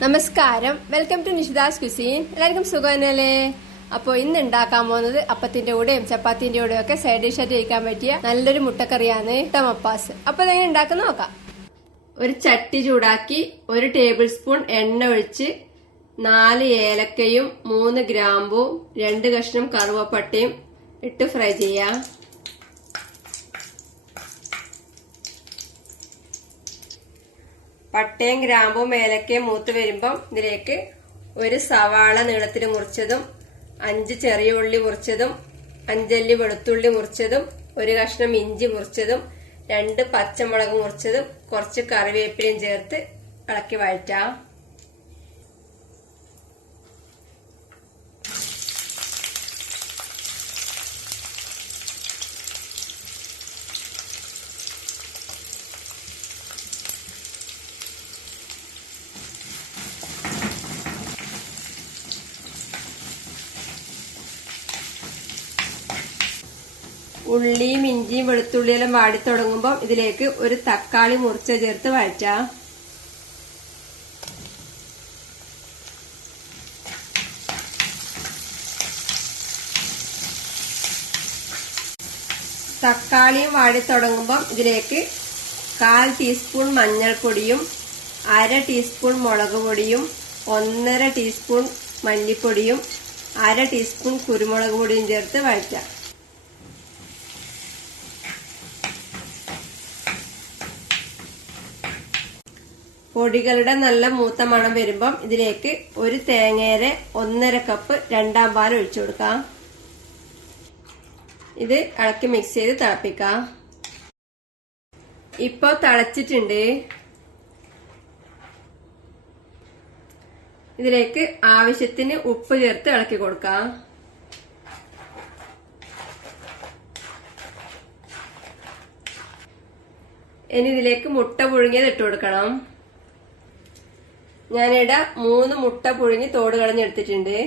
നമസ്കാരം, welcome to നിഷിദാസ് cuisine. എല്ലാവർക്കും സുഖമല്ലേ? അപ്പോൾ ഇന്ന് ഉണ്ടാക്കാൻ പോകുന്നത് അപ്പത്തിന്റെ കൂടെയും ചപ്പാത്തിന്റെ കൂടെയും ഒക്കെ സൈഡ് ഡിഷ് ആയിട്ട് കഴിക്കാൻ പറ്റിയ നല്ലൊരു മുട്ടക്കറിയാണ് ടമപ്പാസ്. അപ്പൊ ഇതെങ്ങനെ ഉണ്ടാക്കുന്ന നോക്കാം. ഒരു ചട്ടി ചൂടാക്കി 1 ടേബിൾ സ്പൂൺ എണ്ണ ഒഴിച്ച് 4 ഏലക്കയും 3 ഗ്രാമ്പും 2 കഷ്ണം കറുവപ്പട്ടയും ഇട്ട് ഫ്രൈ ചെയ്യാം. പട്ടയും ഗ്രാമ്പും ഏലക്കയും മൂത്ത് വരുമ്പം ഇതിലേക്ക് ഒരു സവാള നീളത്തിൽ മുറിച്ചതും 5 ചെറിയ ഉള്ളി മുറിച്ചതും 5 അല്ലി വെളുത്തുള്ളി മുറിച്ചതും 1 കഷ്ണം ഇഞ്ചി മുറിച്ചതും 2 പച്ചമുളക് മുറിച്ചതും കുറച്ച് കറിവേപ്പിലയും ചേർത്ത് ഇളക്കി വഴറ്റാം. ഉള്ളിയും ഇഞ്ചിയും വെളുത്തുള്ളിയെല്ലാം വാടി തുടങ്ങുമ്പോൾ ഇതിലേക്ക് ഒരു തക്കാളി മുറിച്ച് ചേർത്ത് വഴറ്റാം. തക്കാളിയും വാടി തുടങ്ങുമ്പോൾ ഇതിലേക്ക് 1/4 ടീസ്പൂൺ മഞ്ഞൾപ്പൊടിയും 1/2 ടീസ്പൂൺ മുളക് പൊടിയും 1/2 ടീസ്പൂൺ മല്ലിപ്പൊടിയും 1/2 ടീസ്പൂൺ കുരുമുളക് പൊടിയും ചേർത്ത് വഴറ്റാം. പൊടികളുടെ നല്ല മൂത്ത മണം വരുമ്പം ഇതിലേക്ക് ഒരു തേങ്ങയുടെ 1/2 കപ്പ് രണ്ടാം പാൽ ഒഴിച്ചു കൊടുക്കാം. ഇത് ഇളക്കി മിക്സ് ചെയ്ത് തിളപ്പിക്കാം. ഇപ്പൊ തിളച്ചിട്ടുണ്ട്. ഇതിലേക്ക് ആവശ്യത്തിന് ഉപ്പ് ചേർത്ത് ഇളക്കി കൊടുക്കാം. ഇനി ഇതിലേക്ക് മുട്ട പുഴുങ്ങിയത് ഇട്ട് കൊടുക്കണം. ഞാനിവിടെ 3 മുട്ട പുഴുങ്ങി തോട് കളഞ്ഞെടുത്തിട്ടുണ്ട്.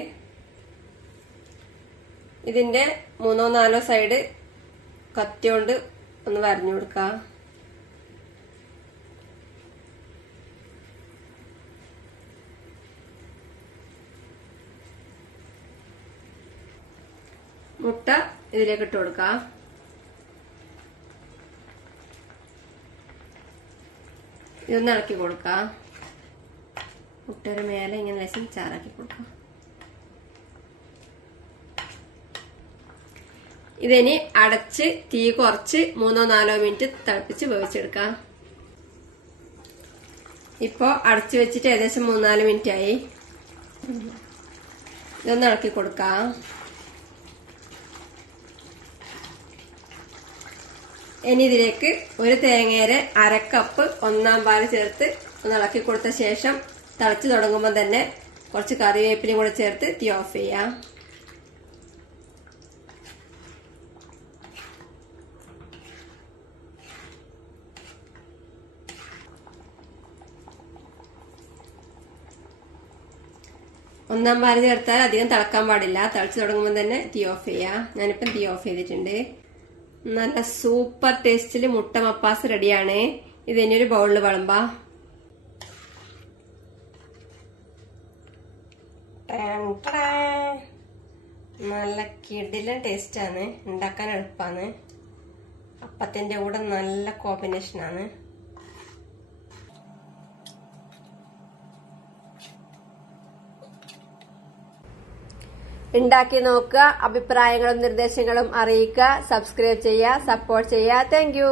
ഇതിന്റെ 3-4 സൈഡ് കത്തി കൊണ്ട് ഒന്ന് വരഞ്ഞു കൊടുക്കാം. മുട്ട ഇതിലേക്ക് ഇട്ട് കൊടുക്കാം. ഇതൊന്ന് ഇളക്കി കൊടുക്കാം. മുട്ടയുടെ മേലെ ഇങ്ങനെ ലേശം ചാറാക്കി കൊടുക്കാം. ഇതിനി അടച്ച് തീ കുറച്ച് 3-4 മിനിറ്റ് തിളപ്പിച്ച് വേവിച്ചെടുക്കാം. ഇപ്പോ അടച്ചു വെച്ചിട്ട് ഏകദേശം 3-4 മിനിറ്റ് ആയി. ഇതൊന്ന് ഇളക്കി കൊടുക്കാം. ഇനി ഇതിലേക്ക് ഒരു തേങ്ങയുടെ 1/2 കപ്പ് ഒന്നാം പാല് ചേർത്ത് ഒന്ന് ഇളക്കി കൊടുത്ത ശേഷം തിളച്ചു തുടങ്ങുമ്പോൾ തന്നെ കുറച്ച് കറിവേപ്പിലയും കൂടെ ചേർത്ത് തീ ഓഫ് ചെയ്യാം. ഒന്നാം പാല് ചേർത്താൽ അധികം തിളക്കാൻ പാടില്ല. തിളച്ചു തുടങ്ങുമ്പോൾ തന്നെ തീ ഓഫ് ചെയ്യാം. ഞാനിപ്പം തീ ഓഫ് ചെയ്തിട്ടുണ്ട്. നല്ല സൂപ്പർ ടേസ്റ്റില് മുട്ട മപ്പാസ് റെഡിയാണ്. ഇത് ഇനി ഒരു ബൗളിൽ വിളമ്പാ. നല്ല കിടിലൻ ടേസ്റ്റാണ്. ഉണ്ടാക്കാൻ എളുപ്പമാണ്. അപ്പത്തിന്റെ കൂടെ നല്ല കോമ്പിനേഷനാണ്. ഉണ്ടാക്കി നോക്കുക. അഭിപ്രായങ്ങളും നിർദ്ദേശങ്ങളും അറിയിക്കുക. സബ്സ്ക്രൈബ് ചെയ്യുക, സപ്പോർട്ട് ചെയ്യുക. Thank you.